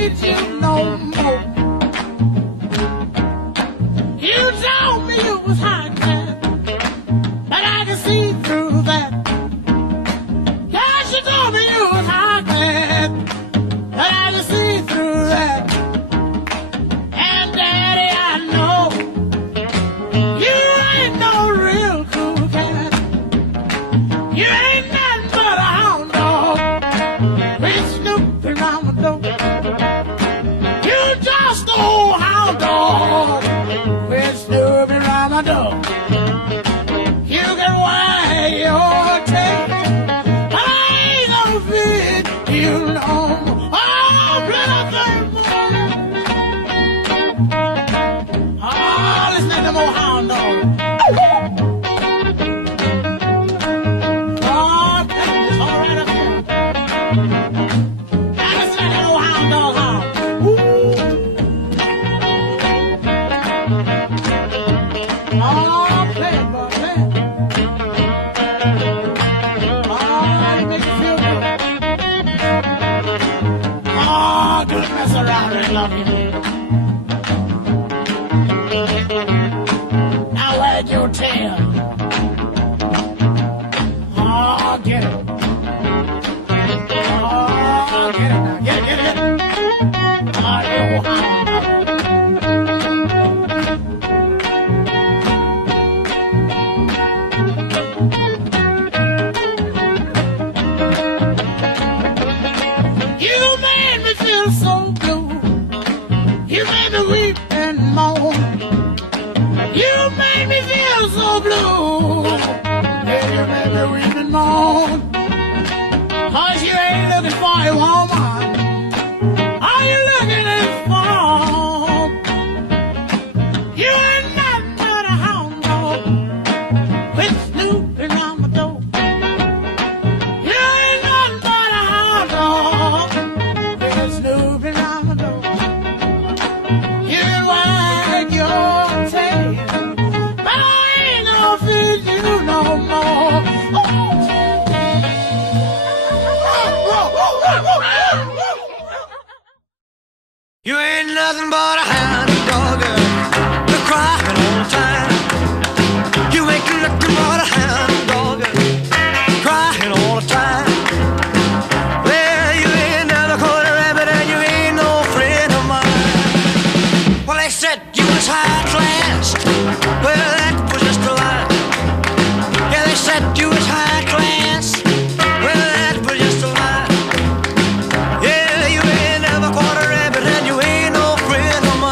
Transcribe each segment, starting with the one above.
feed you no more. You told me you was high class, but I can see through that. Yes, you told me you was high class, but I can see through that. And Daddy, I know you ain't no real cool cat. You ain't nothing but a hound dog with Snoopy round the door. You just an old hound dog with Snoopy round the door. You can wag your tail, but I ain't gonna feed you no more. Oh, bloody more. Oh, listen to them old hound dogs. Oh, it's all right up here. Now listen to that old hound dog howl. Oh, play it, boy, play it. Oh, it makes you feel good. Oh, don't mess around and love you. Now wag your tail. Oh, get it. Oh, get it now. Get it. Oh, you hound dog. You made me feel so blue. You made me weep and moan. You made me feel so blue. Yeah, you made me weep and moan. 'Cause you ain't looking for a woman. Are you looking for? You ain't nothing but a hound dog with Snoopy round the door. You ain't nothing but a hound dog with Snoopy round the door. You can wag your tail, but I ain't gonna feed you no more. You ain't nothing but a hound dog, you're crying all the time. You ain't nothing but a hound dog, crying all the time. Well, you ain't never caught a rabbit and you ain't no friend of mine. Well, they said you was high class, well, that was just a lie. Yeah, they said you was high class, well, that was just a lie. Yeah, you ain't never caught a rabbit and you ain't no friend of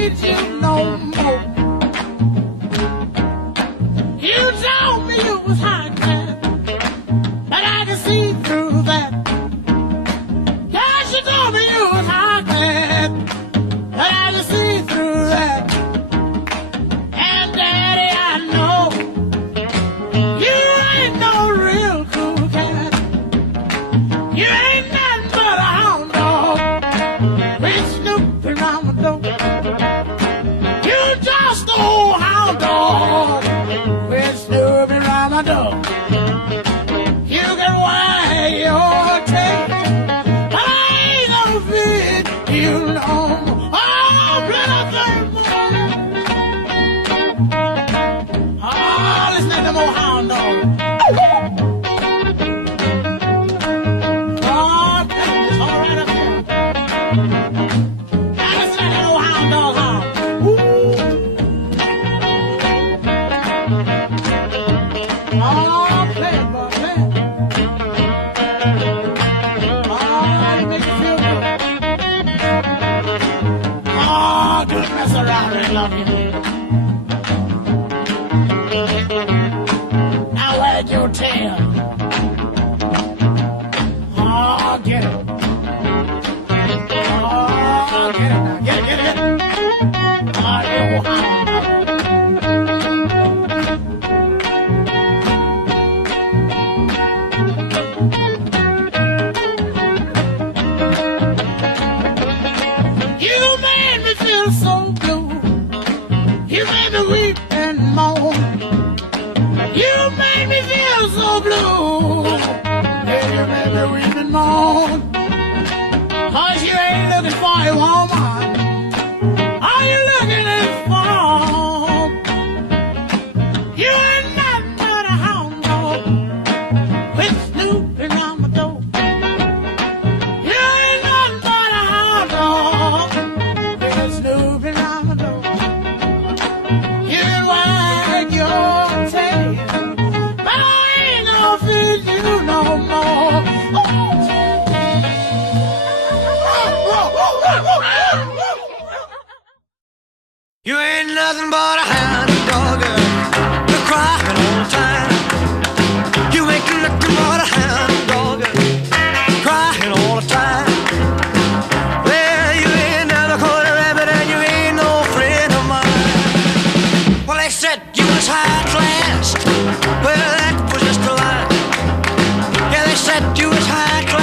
feed you no more. You told me you was hot, man, but I can see through that. Yes, you told me you was hot, man, but I can see through that. And Daddy, I know you ain't no real cool cat. You ain't nothing but a hound dog with Snoopy around the door. You just an old hound dog with Snoopy around the door. You can wag your tail, but I ain't gonna feed you no more. Oh, brother, oh, listen to them old hound dogs. Oh, it's all right up here. Now listen to that old hound dog howl. Oh, play it, boy, play it. Oh, it makes you feel good. Oh, don't mess around and love you. Now wag your tail. Oh, get it. Oh, get it now. Get it, get it, get it. Oh, you old hound dog. You made me feel so blue. You made me weep and moan. You made me feel so blue. Yeah, you made me weep and moan. 'Cause you ain't looking for a woman. Are you looking for? You ain't nothing but a hound dog with Snoopy around the door. You ain't nothing but a hound dog with Snoopy around the door. You can wag your tail, but I ain't gonna feed you no more. You ain't nothing but a hound dog, you're crying all the time. You ain't nothing but a hound dog, crying all the time. Well, you ain't never caught a rabbit and you ain't no friend of mine. Well, they said you was high class, well, that was just a lie. Yeah, they said you was high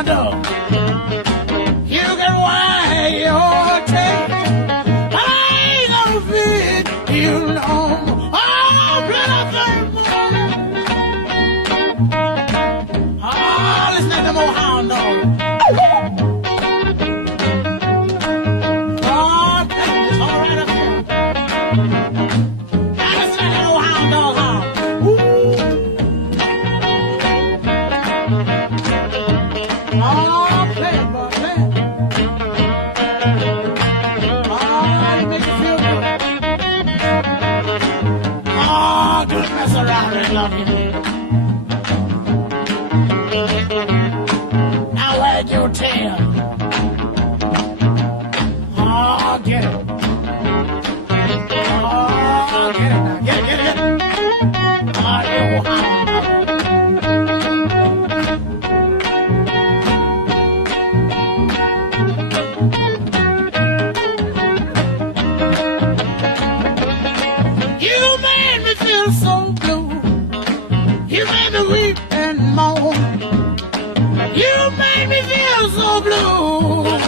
hound dog. You can wag your tail, but I ain't gonna feed you no more. Oh, blood oh, listen to them old hound dogs. Oh, it's all right up here. Now listen to that old hound dog howl. Oh, play it, boy, play it. Oh, you make you feel good. Oh, don't mess around and love you. Now wag your tail. Oh, get it. Oh, get it now. Get it, get it, get it. Oh, you hound dog. You made me feel so blue. You made me weep and moan. You made me feel so blue.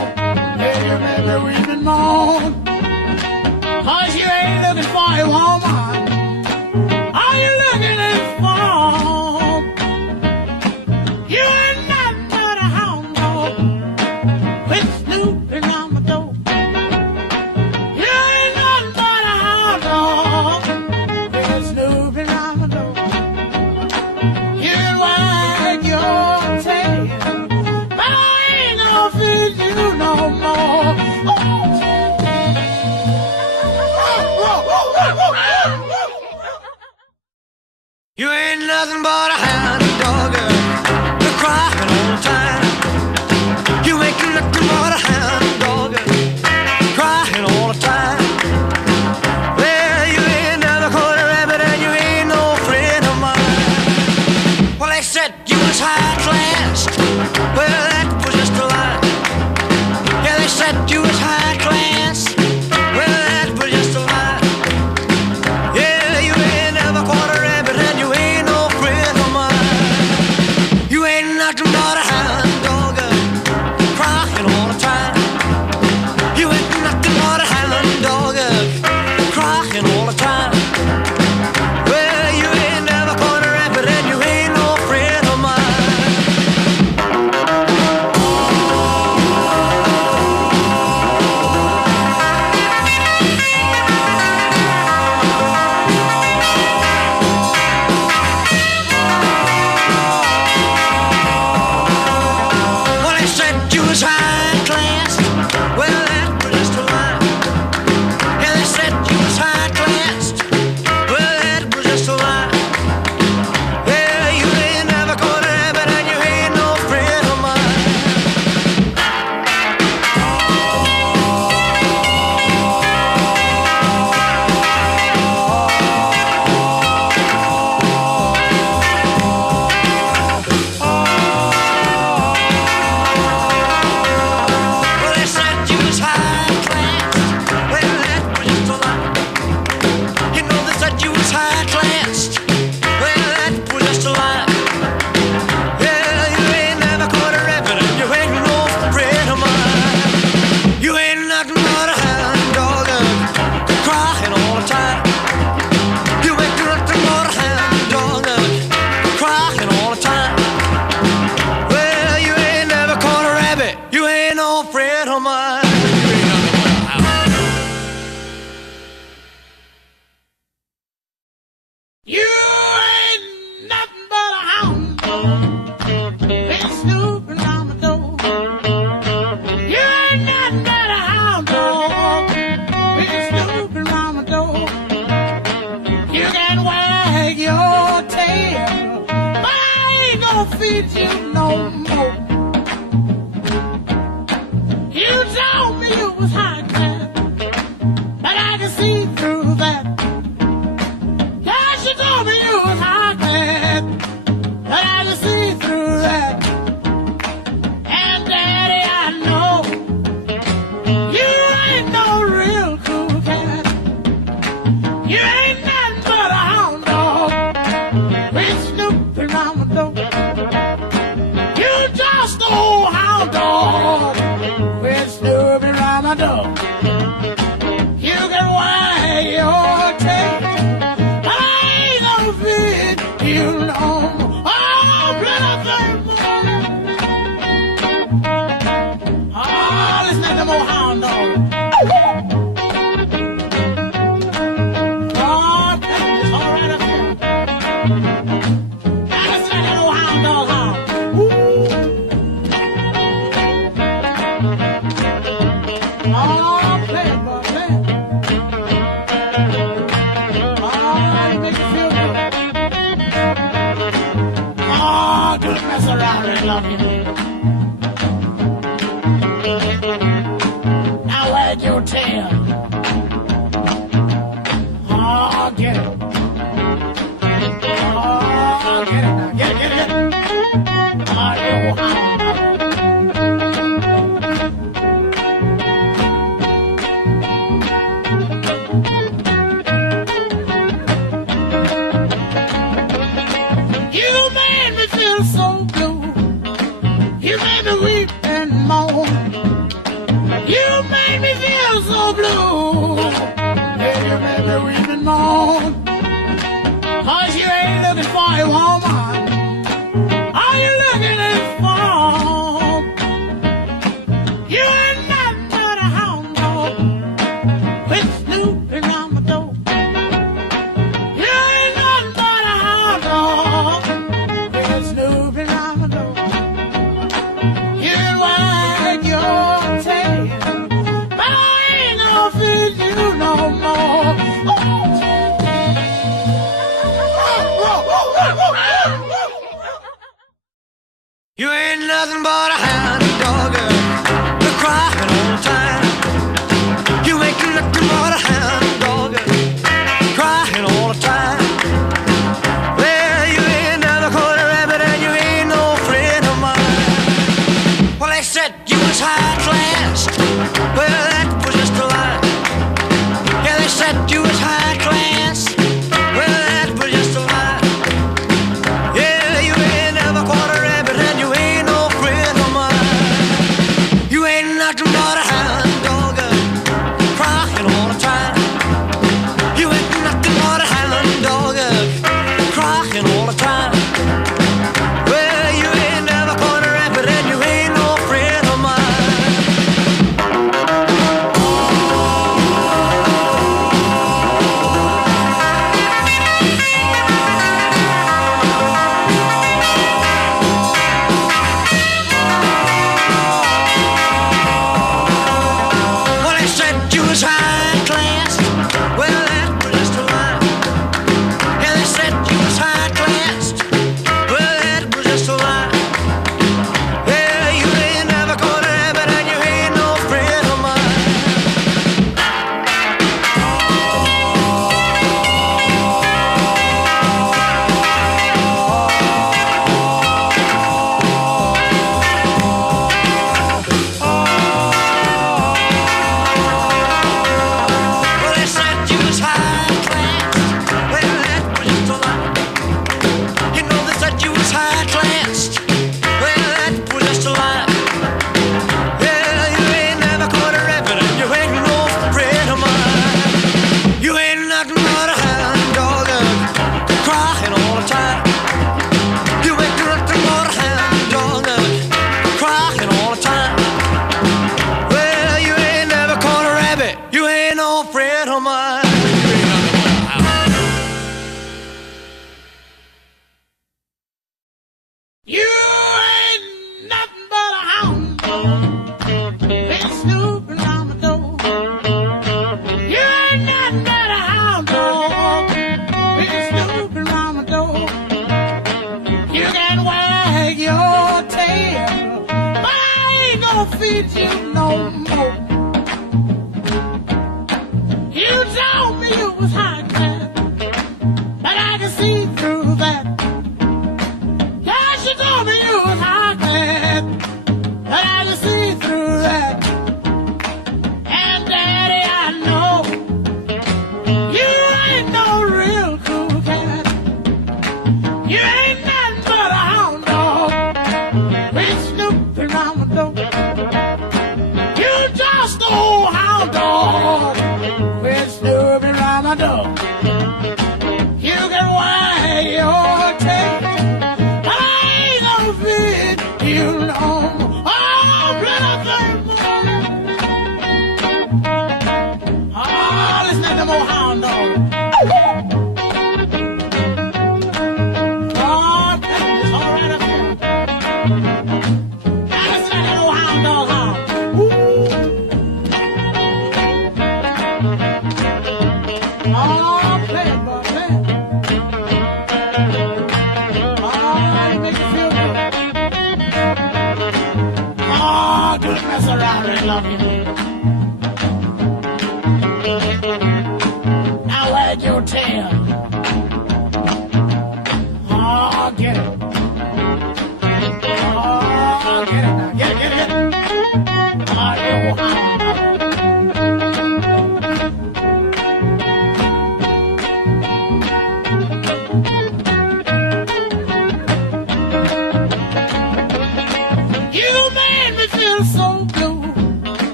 You made me weep and moan. You made me feel so blue. Yeah, you made me weep and moan. 'Cause you ain't looking for a woman. Are you looking for? You ain't nothing but a hound dog with Snoopy around my door. You ain't nothing but a hound dog with Snoopy around my door. You can wag your tail, but I ain't gonna feed you no more. You ain't nothing but a hound dog, you're crying all the time. You ain't nothing but a hound dog, crying all the time. Well, you ain't never caught a rabbit and you ain't no friend of mine. Well, they said you was high class, well, that was just a lie. Yeah, they said you was high class, well, that was just a lie. Yeah, you ain't never caught a rabbit and you ain't no friend of mine. You ain't nothing but a hound dog, crying all the time. You ain't nothing but a hound dog, crying all the time. Well, you ain't never caught a rabbit and you ain't no friend of mine. Well, they said you was high class. Well, that was just a lie. Yeah, they said you was high class. Well, that was just a lie. Yeah, you ain't never caught a rabbit and you ain't no friend of mine. Well, they said you was high class. Well, that was just a lie. You know they said you was high class. Well, that was just a lie. Yeah, you ain't never caught a rabbit and you ain't no friend of mine. You ain't nothing but a hound dog, crying all the time. You ain't nothing but a hound dog, crying all the time. Well, you ain't never caught a rabbit. You ain't no friend of mine. You ain't nothing but a hound dog with Snoopy around my door. You ain't nothing but a hound dog with Snoopy around my door. You can wag your tail, but I ain't gonna feed you no more. You told me you was high class, but I can see through that. Yeah, she told me you was high class, but I can see through that. And Daddy, I know you ain't no real cool cat. You ain't nothing but a hound dog with Snoopy around my door. You just an old hound dog with Snoopy around my door. You can wag your tail, but I ain't gonna feed you no more. Oh, brother, oh, listen to them old hound dogs. Oh, it's all right up here. Now listen to that old hound dog howl. Oh, play it, boy, play it. Oh, you make me feel good. Oh, don't mess around and love you. Now wag your tail. Oh, get it. Oh, get it now. Get it. Oh, you hound dog. You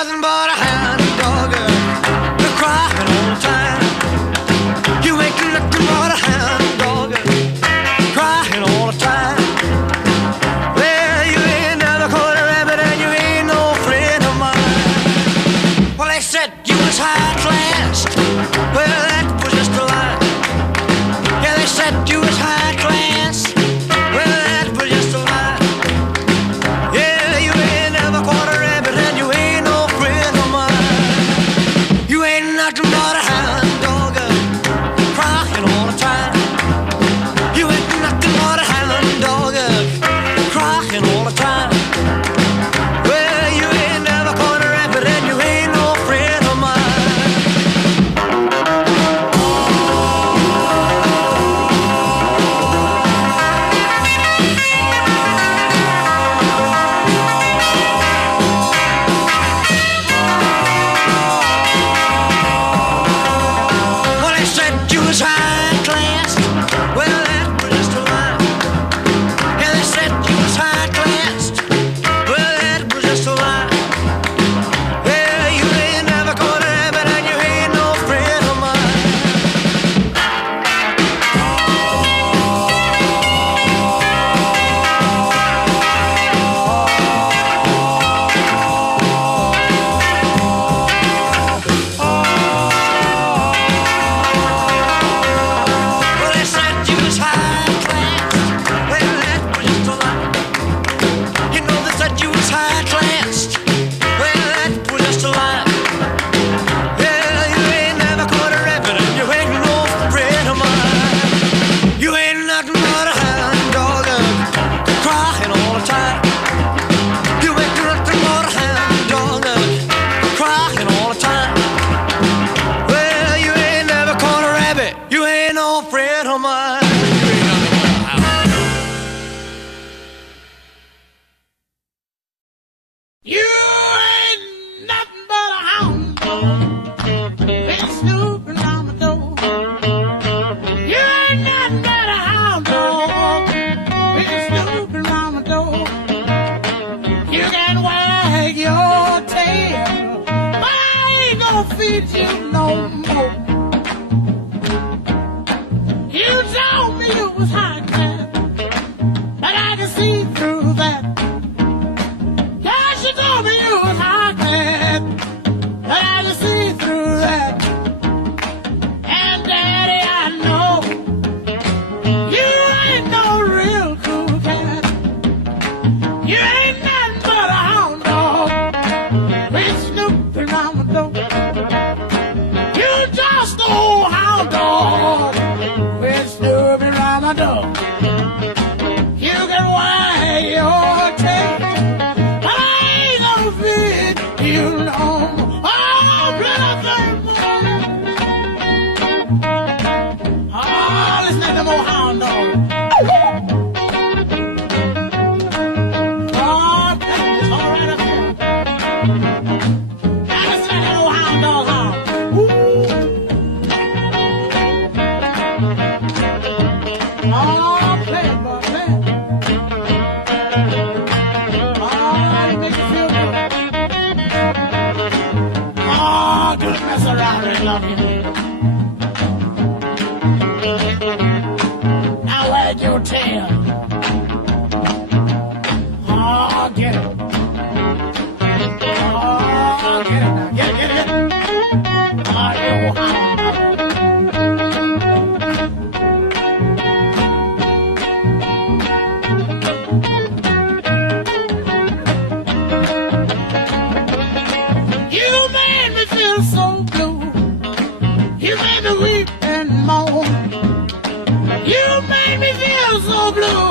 nothing but a hound dog. You're crying all the time. You ain't nothing but a hound dog. Crying all the time. Well, you ain't never caught a rabbit and you ain't no friend of mine. Well, they said you was high class. Well, that was just a lie. Yeah, they said you was high class. Well, that was just a lie. Yeah, you ain't never caught a rabbit and you ain't no friend of mine. You ain't nothing but a hound dog, crying all the time. You ain't nothing but a hound dog, crying all the time. Well, you ain't never caught a rabbit and you ain't no friend of mine. Well, they said you was high class. Well, that was just a lie. Yeah, they said you was high class. Well, that was just a lie. Yeah, you ain't never caught a rabbit and you ain't no friend of mine. Well, they said you was high class. Well, that was just a lie. You know they said you was high class. Well, that was just a lie. Yeah, you ain't never caught a rabbit and you ain't no friend of mine. You ain't nothing but a hound dog, crying all the time. You ain't nothing but a hound dog, crying all the time. Well, you ain't never caught a rabbit. You ain't no friend of mine. You ain't nothing but a hound. You ain't nothing but a hound dog. Been snooping on my door. You ain't nothing but a hound dog. Been snooping on my door. You can wag your tail, but I ain't gonna feed you no more. You told me you was high class, but I can see through that. Yeah, she told me you was high class, but I can see through that. And Daddy, I know you ain't no real cool cat. You ain't nothing but a hound dog, been snooping around my door. You just an old hound dog, been snooping around my door. You can wag your tail, but I ain't gonna feed you no more. Oh, brother, oh, listen to them old hound dogs. Oh, it's all right up here. Now listen to that old hound dog howl. Oh, play it, boy, play it. Oh, you make me feel good. Oh, don't mess around and love you. Now wag your tail. Oh, get it. Oh, get it now. Get it. Oh, you hound dog. You made me feel so blue. You made me weep and moan. You made me feel so blue.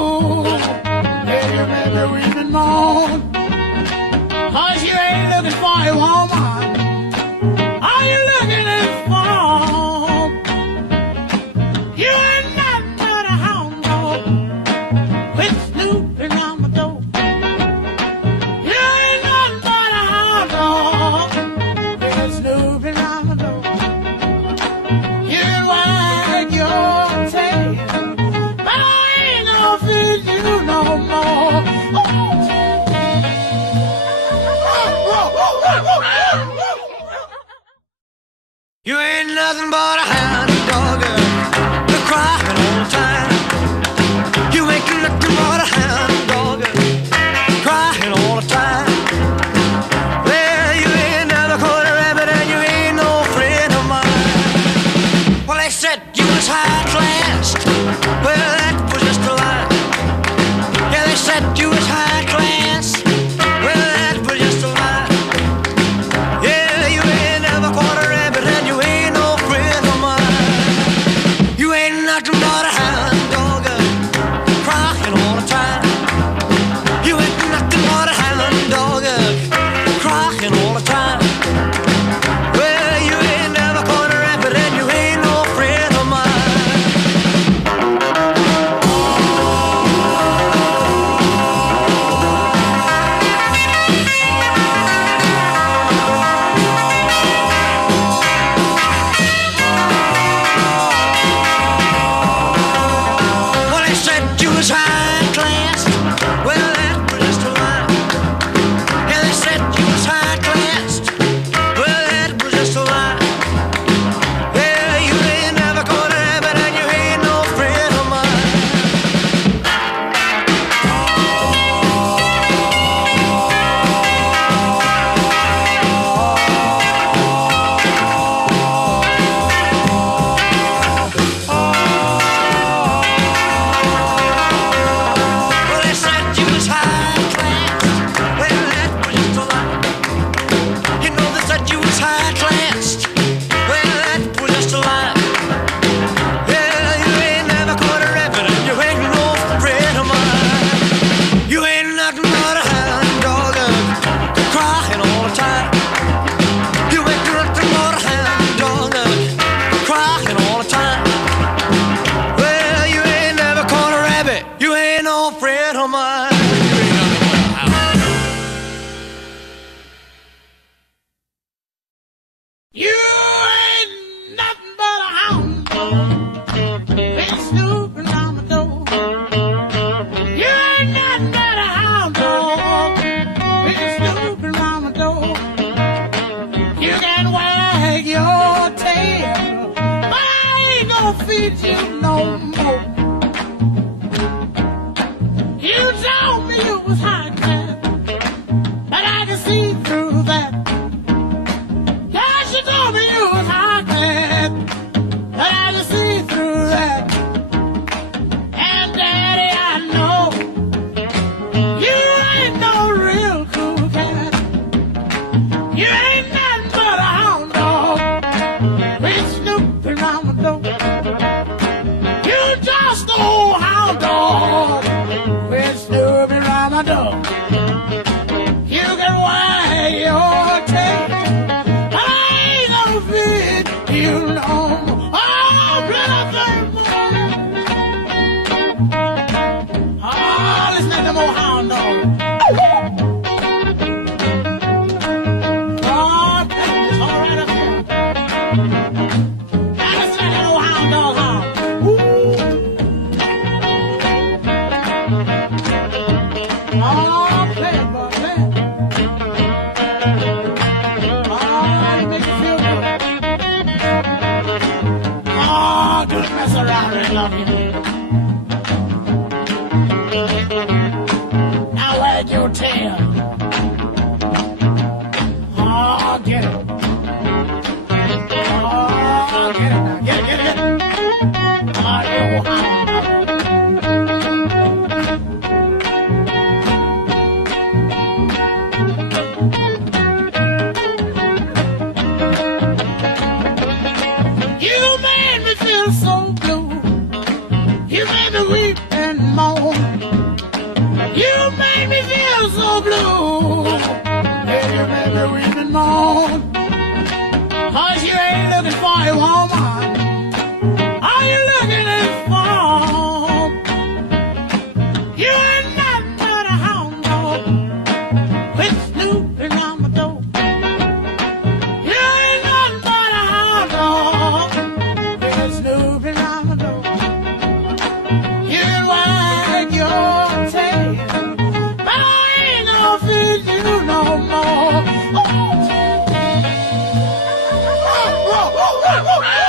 nothing but a hound dog, you're crying all the time. You ain't nothing but a hound dog, crying all the time. Well, you ain't never caught a rabbit and you ain't no friend of mine. Well, they said you was high class. Well, that was just a lie. Yeah, they said you was high class. Well, that was just a lie. Yeah, you ain't never caught a rabbit and you ain't no friend of mine. You ain't nothing but a hound dog, crying all the time. You ain't nothing but a hound dog, crying all the time. Well, you ain't never caught a rabbit and you ain't no friend of mine. Well, they said you was high class. Well, that was just a lie. Yeah, they said you was high class. Well, that was just a lie. Yeah, you ain't never caught a rabbit and you ain't no friend of mine. Well, they said you was high class. Well, that was just a lie. You know they said you was high class. Well, that was just a lie. Yeah, you ain't never caught a rabbit and you ain't no friend of mine. You ain't nothing but a hound dog, crying all the time. You ain't nothing but a hound dog, crying all the time. Well, you ain't never caught a rabbit. You ain't no friend of mine. You ain't nothing but a hound. You ain't nothing but a hound dog. Been snooping on my door. You ain't nothing but a hound dog. Been snooping on my door. You can wag your tail, but I ain't gonna feed you no more. You told me you was high class, but I can see through that. Yeah, she told me you was high class, but I can see through that. And Daddy, I know you ain't no real cool cat. You ain't nothing but a hound dog, been snooping around my door. You just an old hound dog, been snooping around my door. You can wag your tail, but I ain't gonna feed you no more. Oh, brother, oh, listen to them old hound dogs. Oh, it's all right up here. Now listen to that old hound dog howl. Oh, play it, boy, play it. Oh, you make me feel good. Oh, don't mess around and love you. Now wag your tail. Oh, get it. Oh, get it now. Get it, get it, get it. Oh, you hound dog. You made me feel so blue. You made me weep and moan. You made me feel so blue. Yeah, you made me weep and moan. 'Cause you ain't looking for a woman. Are you looking for? You ain't nothing but a hound dog, quit snooping on my door. You ain't nothing but a hound dog, quit snooping on my door. You can wag your tail, but I ain't gonna feed you no more. Oh.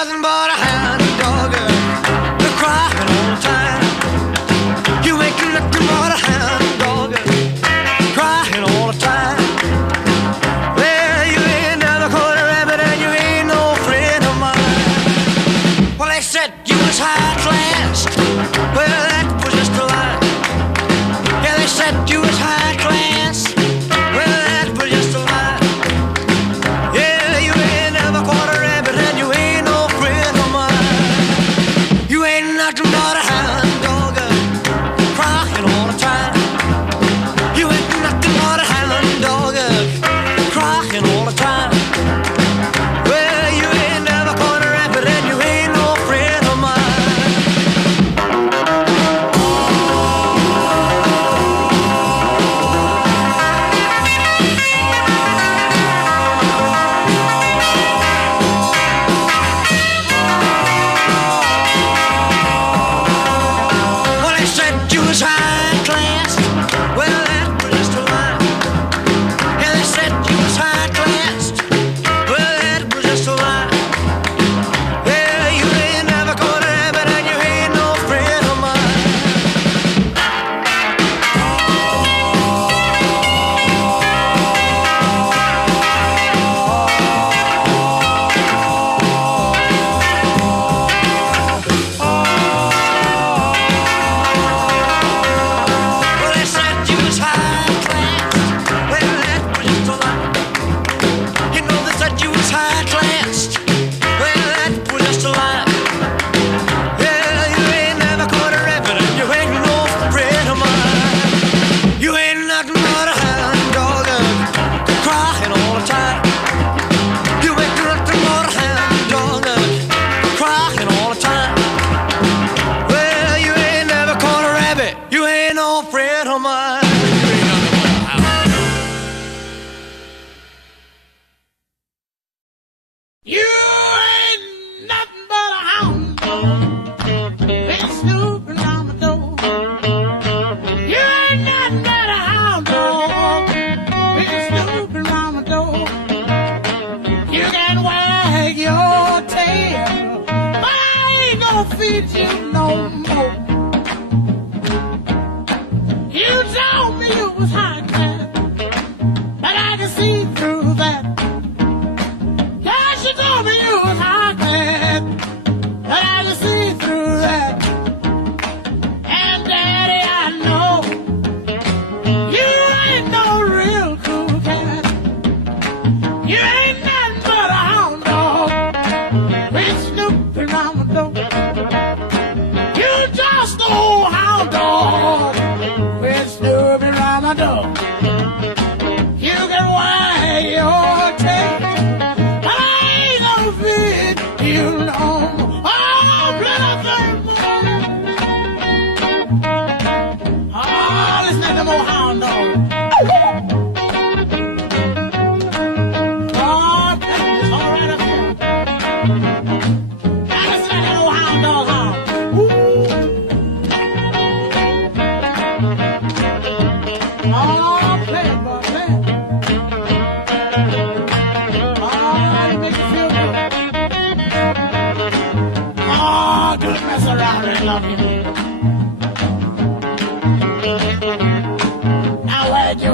nothing but a hound dog. You're crying all the time. You ain't nothing but a hound dog. Crying all the time. Well, you ain't never caught a rabbit and you ain't no friend of mine. Well, they said you was high class. Well, that was just a lie. Yeah, they said you was high class. Well, that was just a lie. Yeah, you ain't never caught a rabbit and you ain't no friend of mine. You ain't nothing but a hound dog, crying all the time. You ain't nothing but a hound dog, crying all the time. Well, you ain't never caught a rabbit and you ain't no friend of mine. Well, they said you was high class. Well, that was just a lie. Yeah, they said you was high class. Well, that was just a lie. Yeah, you ain't never caught a rabbit and you ain't no friend of mine. Well, they said you was high class. Well, that was just a lie. You know they said you was high class. Well, that was just a lie. Yeah, you ain't never caught a rabbit and you ain't no friend of mine. You ain't nothing but a hound dog, crying all the time. You ain't nothing but a hound dog, crying all the time. Well, you ain't never caught a rabbit. You ain't no friend of mine. You ain't nothing but a hound. You ain't nothing but a hound dog. Been snooping on my door. You ain't nothing but a hound dog. Been snooping on my door. You can wag your tail, but I ain't gonna feed you no more. You told me you was high class, but I can see through that. Yeah, she told me you was high class, but I can see through that. And Daddy, I know you ain't no real cool cat. You ain't nothing but a hound dog, been snooping around my door. You just an old hound dog, been snooping around my door. You can wag your tail, but I ain't gonna feed you no more. Oh, little thing, oh, listen to them old hound dogs. Oh, it's all right up here. Now listen to that old hound dog howl. Oh, play it, boy, play it. Oh, you make me feel good. Oh, don't mess around and love you. Now where'd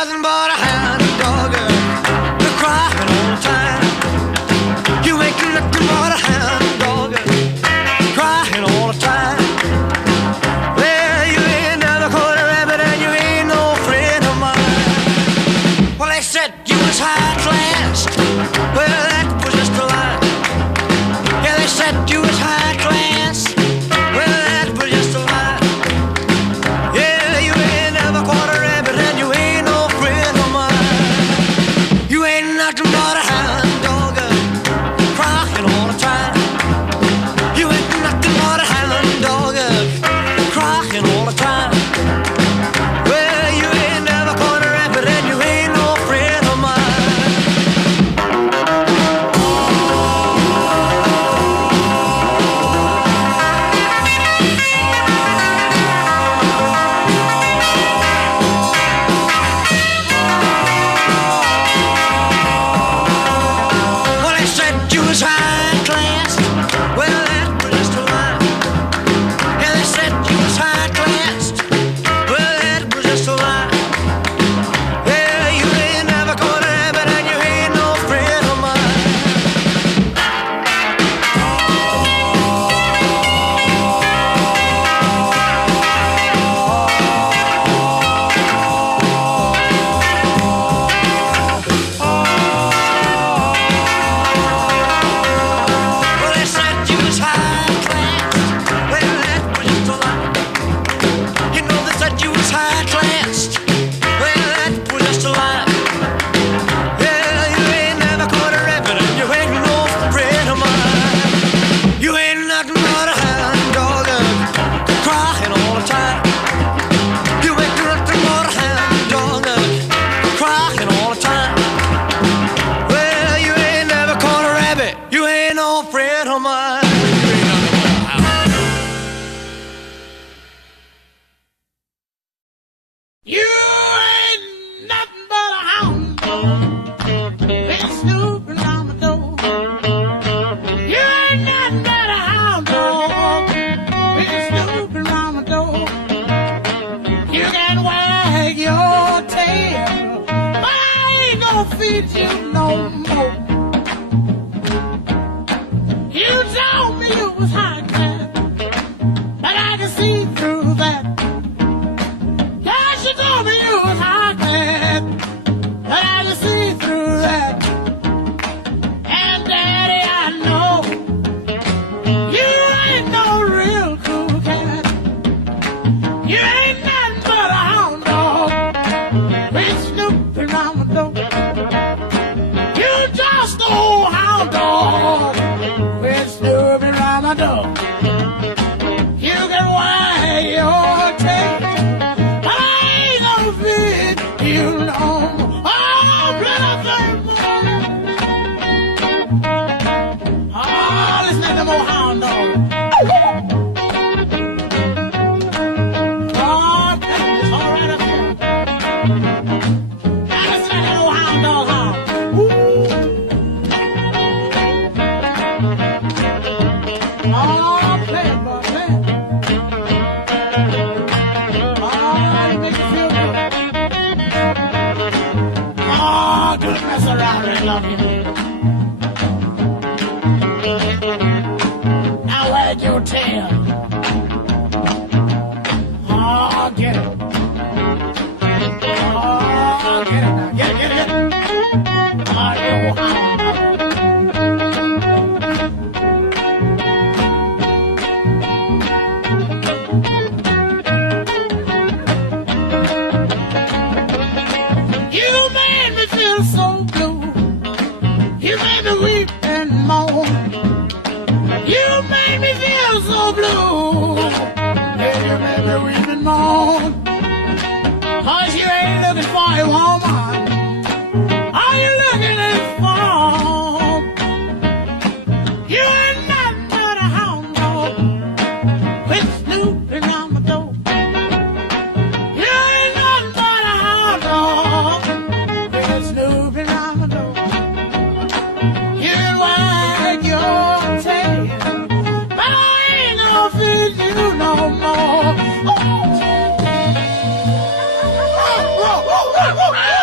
nothing but a hound dog. You're crying all the time. You ain't nothing but a hound dog. Crying all the time. Well, you ain't never caught a rabbit and you ain't no friend of mine. Well, they said you was high class. Well, that was just a lie. Yeah, they said you was high class. Well, that was just a lie. Yeah, you ain't never caught a rabbit and you ain't no friend of mine. You ain't nothing but a hound dog, crying all the time. You ain't nothing but a hound dog, crying all the time. Well, you ain't never caught a rabbit and you ain't no friend of mine. Well, they said you was high class. Well, that was just a lie. Yeah, they said you was high class. Well, that was just a lie. Yeah, you ain't never caught a rabbit and you ain't no friend of mine. Well, they said you was high class. Well, that was just a lie. You know they said you was high class. Well, that was just a lie. Yeah, you ain't never caught a rabbit and you ain't no friend of mine. You ain't nothing but a hound dog, crying all the time. You ain't nothing but a hound dog, crying all the time. Well, you ain't never caught a rabbit. You ain't no friend of mine. You ain't nothing but a hound. You ain't nothing but a hound dog. Been snooping on my door. You ain't nothing but a hound dog. Been snooping on my door. You can wag your tail, but I ain't gonna feed you no more. You told me you was high class, but I can see through that. Yeah, she told me you was high class, but I can see through that. And Daddy, I know you ain't no real cool cat. You ain't nothing but a hound dog, been snooping around my door. You just an old hound dog, been snooping around my door. You can wag your tail, but I ain't gonna feed you no more. Oh, brother, oh, listen to them old hound dogs. Oh, it's all right up here. Now listen to that old hound dog howl. Oh, play it, boy, play it. Oh, you make me feel good. Oh, don't mess around and love you. Now wag your tail. Oh, get it. Oh, get it now. Get it, get it, get it. Oh, you hound dog. You made me feel so blue. You made me weep and moan. You made me feel so blue. Yeah, you made me weep and moan. 'Cause you ain't looking for a woman. Are you looking for? You ain't nothing but a hound dog, quit snooping on my door. You ain't nothing but a hound dog, quit snooping on my door. You can wag your tail, but I ain't gonna feed you no more. Oh.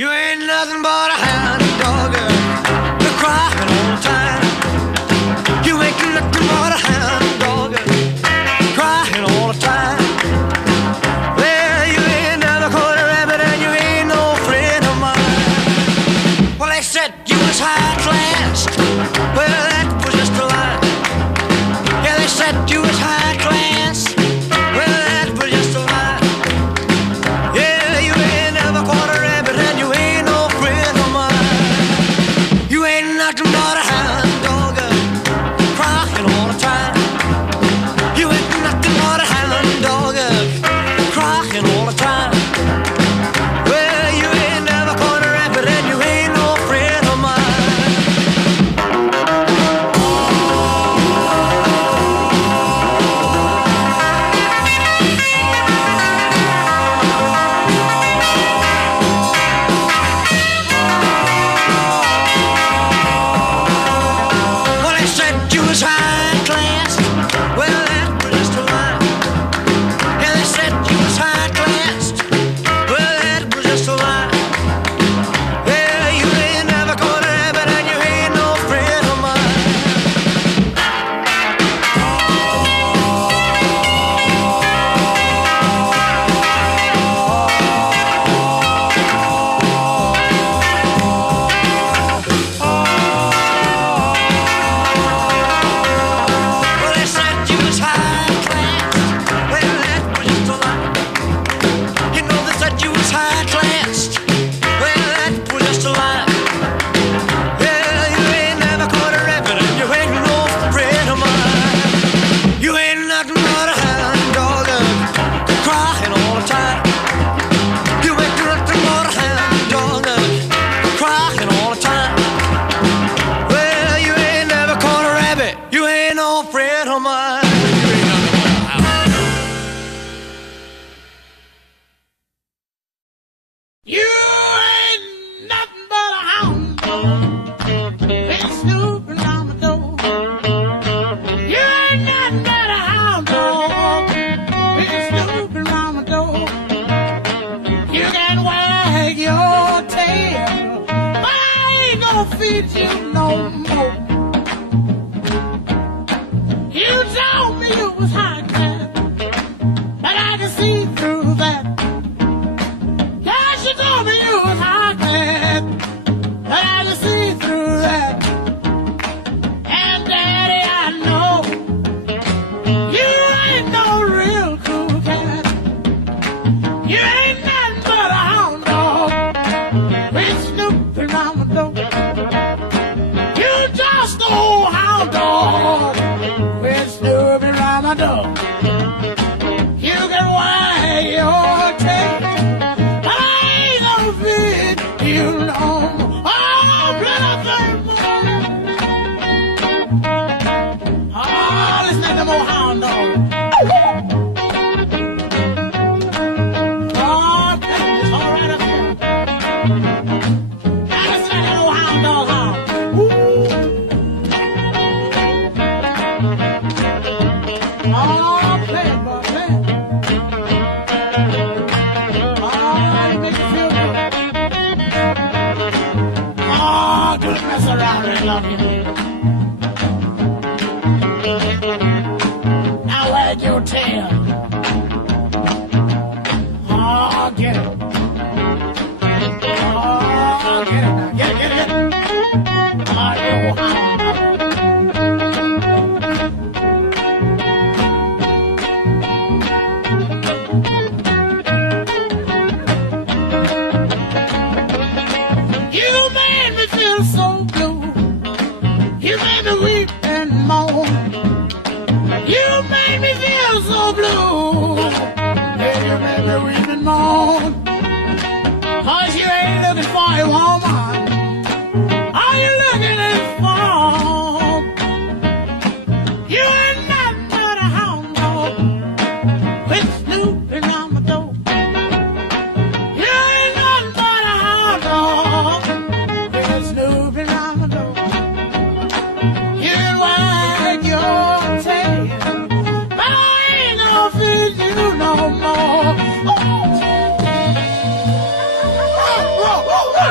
You ain't nothing but a hound dog. You're crying all the time. You ain't nothing but a hound dog. Crying all the time. Well, you ain't never caught a rabbit and you ain't no friend of mine. Well, they said you was high class. Well, that was just a lie. Yeah, they said you was high class. Well, that was just a lie. Yeah, you ain't never caught a rabbit and you ain't no friend of mine. You ain't nothing but a hound dog, crying all the time. You ain't nothing but a hound dog, crying all the time. Well, you ain't never caught a rabbit and you ain't no friend of mine. Well, they said you was high class. Well, that was just a lie. Yeah, they said you was high class. Well, that was just a lie. Yeah, you ain't never caught a rabbit and you ain't no friend of mine. Well, they said you was high class. Well, that was just a lie. You know they said you was high class. Well, that was just a lie. Yeah, you ain't never caught a rabbit and you ain't no friend of mine. You ain't nothing but a hound dog, crying all the time. You ain't nothing but a hound dog, crying all the time. Well, you ain't never caught a rabbit. You ain't no friend of mine. You ain't nothing but a hound. You ain't nothing but a hound dog. Been snooping on my door. You ain't nothing but a hound dog. Been snooping on my door. You can wag your tail, but I ain't gonna feed you no more. You told me you was high class, but I can see through that. Yeah, she told me you was high class, but I can see through that. And Daddy, I know you ain't no real cool cat. You ain't nothing but a hound dog, been snooping on my door. You just an old hound dog, been snooping on my door. You can wag your tail, but I ain't gonna feed you no more. Oh, brother, oh, listen to them old hound dogs. Oh, it's all right up here. Now listen to that old hound dog howl. Oh, play it, boy, play it. Oh, you make me feel good. Oh, don't mess around and love you. Now wag your tail. Oh, get it. Oh, get it now. Get it. Oh, you hound dog. You made me feel so blue. You made me weep and moan. You made me feel so blue. Yeah, you made me weep and moan. 'Cause you ain't looking for a woman. Are you looking for? You ain't nothing but a hound dog, quit snooping on my door. You ain't nothing but a hound dog, quit snooping on my door. You can wag your tail, but I ain't gonna feed you no more. Oh.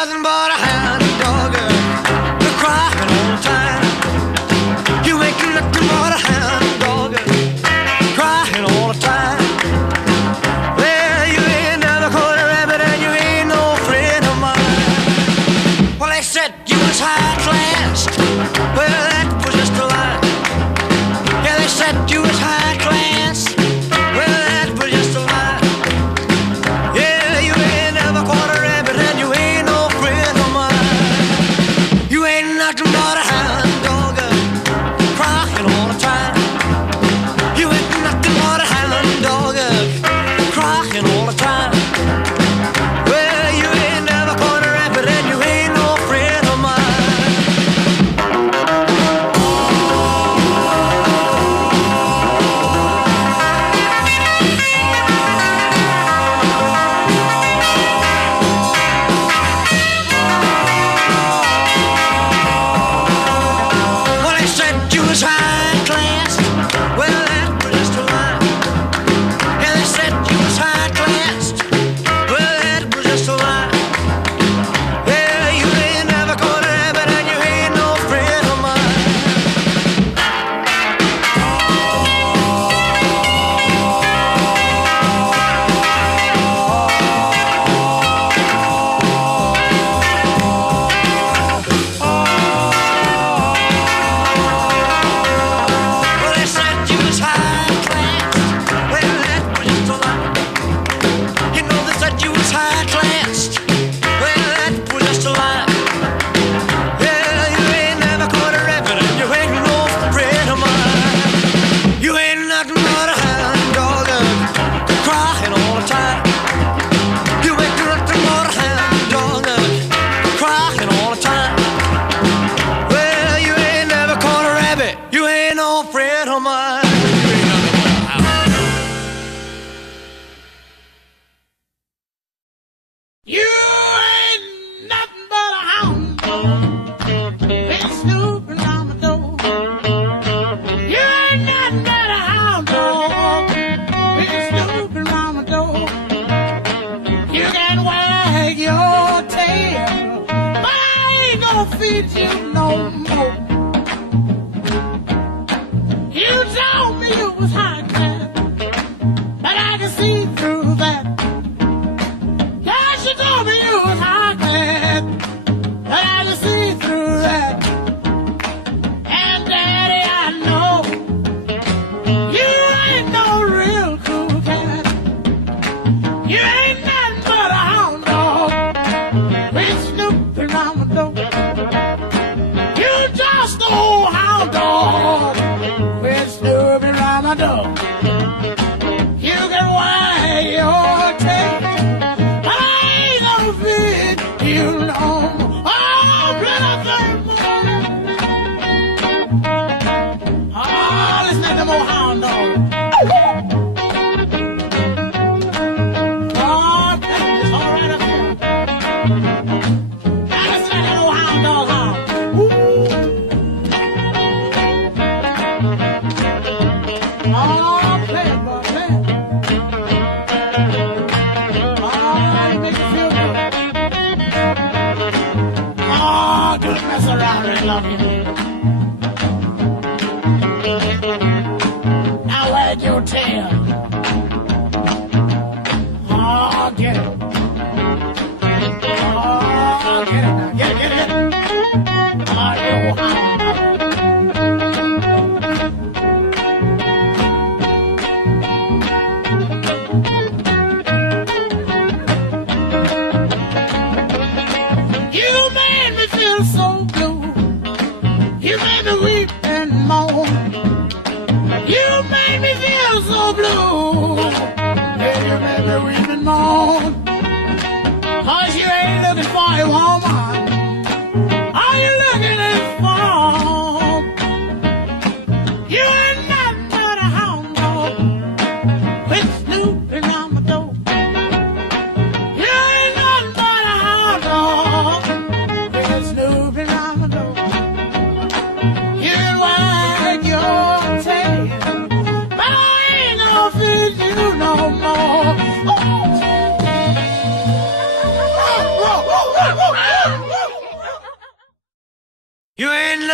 nothing but a hound dog, crying all the time. You ain't nothing but a hound dog, crying all the time. Well, you ain't never caught a rabbit and you ain't no friend of mine. Well, they said you was high class. Well, that was just a lie. Yeah, they said you was high class. Well, that was just a lie. Yeah, you ain't never caught a rabbit and you ain't no friend of mine. You ain't nothing but a hound dog, crying all the time. You ain't nothing but a hound dog, crying all the time. Well, you ain't never caught a rabbit and you ain't no friend of mine. Well, they said you was high class. Well, that was just a lie. Yeah, they said you was high class. Well, that was just a lie. Yeah, you ain't never caught a rabbit and you ain't no friend of mine. Well, they said you was high class. Well, that was just a lie. You know they said you was high class. Well, that was just a lie. Yeah, you ain't never caught a rabbit and you ain't no friend of mine. You ain't nothing but a hound dog, crying all the time. You ain't nothing but a hound dog, crying all the time. Well, you ain't never caught a rabbit. You ain't no friend of mine. You ain't nothing but a hound. You ain't nothing but a hound dog, been snooping around my door. You ain't nothing but a hound dog, been snooping around my door. You can wag your tail, but I ain't gonna feed you no more. You told me you was high class, but I can see through that. Yeah, she told me you was high class, but I can see through that. And Daddy, I know you ain't no real cool cat. You ain't nothing but a hound dog, been snooping around my door. You just old hound dog, been snooping around my door. You can wag your tail, but I ain't gonna feed you no more. Oh, bloody thing, oh, listen to them old hound dogs. Oh, it's all right up here. Now listen to that old hound dog howl. Oh, play it, boy, play it. Oh, you make me feel good. Oh, don't mess around and love you. Now wag your tail. Oh, get it. Oh, get it now. Get it. Oh, you hound dog. You made me feel so blue. You made me weep and moan. You made me feel so blue. Yeah, you made me weep and moan. 'Cause you ain't looking for a woman. Are you looking for? You ain't nothing but a hound dog, quit snooping around my door. You ain't nothing but a hound dog, quit snooping around my door. You can wag your tail, but I ain't gonna feed you no more. Oh.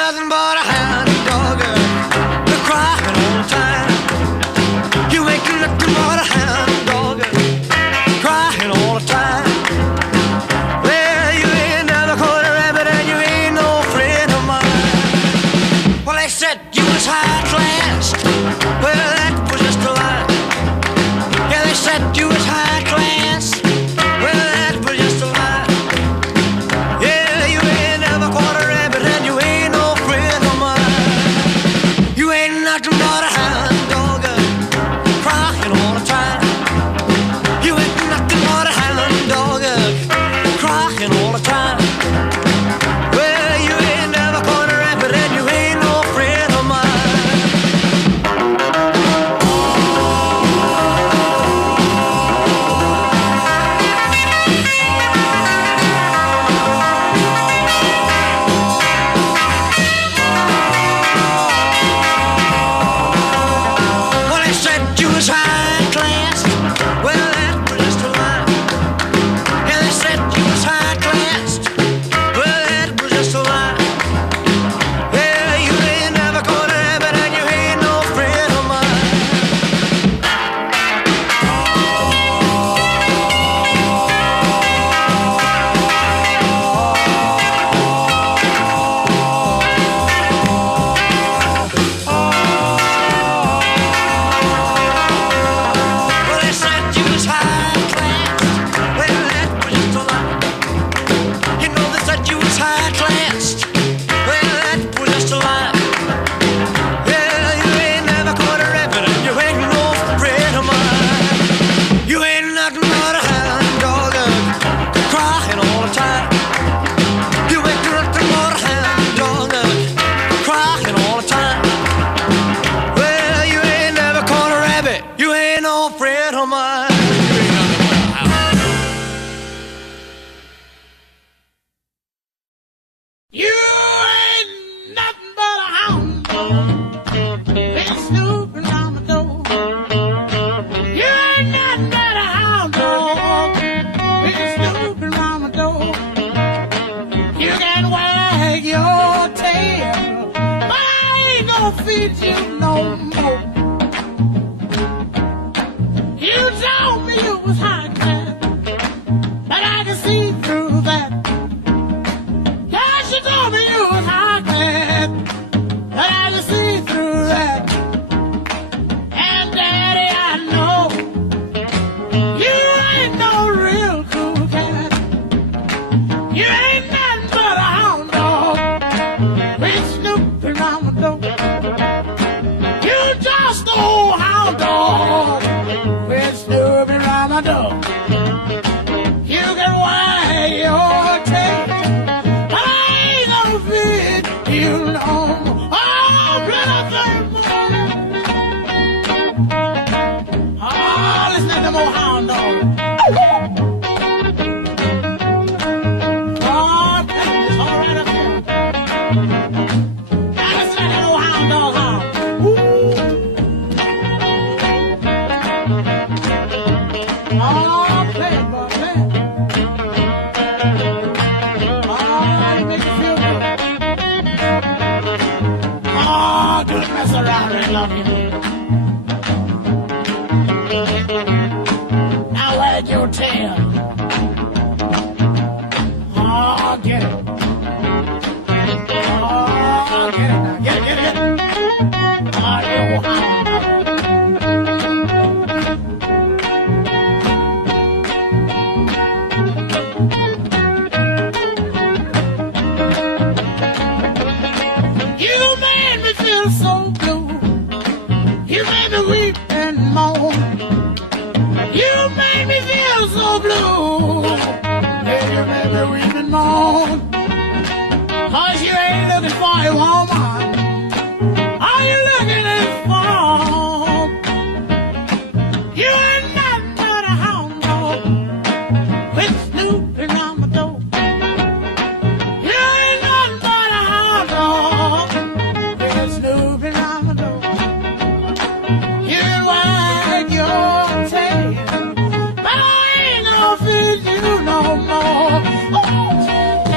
nothing but a hound dog, crying all the time. You ain't nothing but a hound dog, crying all the time. Well, you ain't never caught a rabbit and you ain't no friend of mine. Well, they said you was high class. Well, that was just a lie. Yeah, they said you was high class. Well, that was just a lie. Yeah, you ain't never caught a rabbit and you ain't no friend of mine. You ain't nothing but a hound dog, crying all the time. You ain't nothing but a hound dog, crying all the time. Well, you ain't never caught a rabbit and you ain't no friend of mine. Well, they said you was high class. Well, that was just a lie. Yeah, they said you was high class. Well, that was just a lie. Yeah, you ain't never caught a rabbit and you ain't no friend of mine. Well, they said you was high class. Well, that was just a lie. You know they said you was high class. Well, that was just a lie. Yeah, you ain't never caught a rabbit and you ain't no friend of mine. You ain't nothing but a hound dog, crying all the time. You ain't nothing but a hound dog, crying all the time. Well, you ain't never caught a rabbit. You ain't no friend of mine. You ain't nothing but a hound. You ain't nothing but a hound dog, been snooping around my door. You ain't nothing but a hound dog, been snooping around my door. You can wag your tail, but I ain't gonna feed you no more. You told me you was high class, but I can see through that. Yeah, she told me you was high class, but I can see through that. And Daddy, I know you ain't no real cool cat. You ain't nothing but a hound dog, been snooping around my door. You just old hound dog, been snooping around my door. You can wag your tail, but I ain't gonna feed you no more. Oh, bloody thing, oh, listen to them old hound dogs. Oh, it's all right up here. Now listen to that old hound dog howl. Oh, play it, boy, play it. Oh, you make me feel good. Oh, don't mess around and love you. Now wag your tail. Oh, get it. Oh, get it now. Get it, get it, get it. Oh, you hound dog. You made me feel so blue. You made me weep and moan. You made me feel so blue. Yeah, you made me weep and moan. 'Cause you ain't looking for a woman. Are you looking for? You ain't nothing but a hound dog, quit snooping around my door. You ain't nothing but a hound dog, quit snooping around my door. You can wag your tail, but I ain't gonna feed you no more. Oh.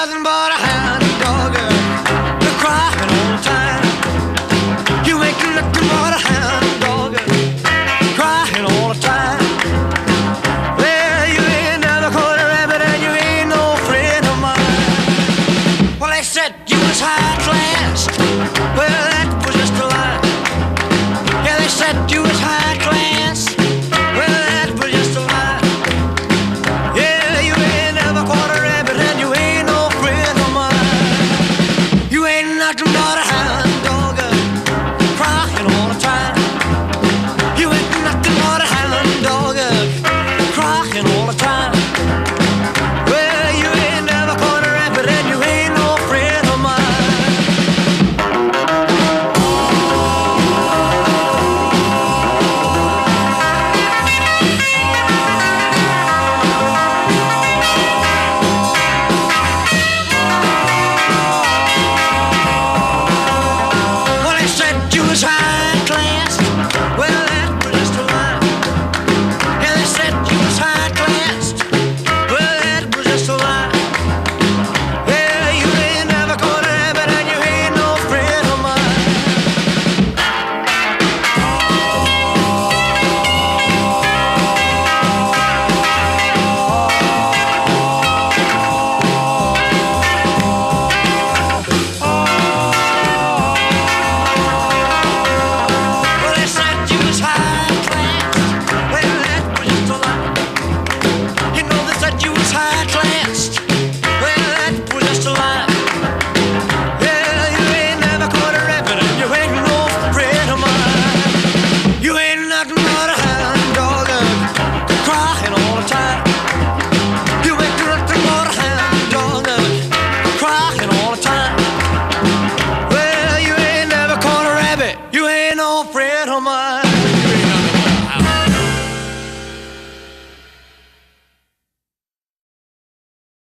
nothing but a hound dog. You're crying all the time. You ain't nothing but a hound dog. Crying all the time. Well, you ain't never caught a rabbit and you ain't no friend of mine. Well, they said you was high class. Well, that was just a lie. Yeah, they said you was high class. Well, that was just a lie. Yeah, you ain't never caught a rabbit and you ain't no friend of mine. You ain't nothing but a hound dog, crying all the time. You ain't nothing but a hound dog, crying all the time. Well, you ain't never caught a rabbit and you ain't no friend of mine. Well, they said you was high class. Well, that was just a lie. Yeah, they said you was high class. Well, that was just a lie. Yeah, you ain't never caught a rabbit and you ain't no friend of mine. Well, they said you was high class. Well, that was just a lie. You know they said you was high class. Well, that was just a lie. Yeah, you ain't never caught a rabbit and you ain't no friend of mine. You ain't nothing but a hound dog, crying all the time. You ain't nothing but a hound dog, crying all the time. Well, you ain't never caught a rabbit. You ain't no friend of mine.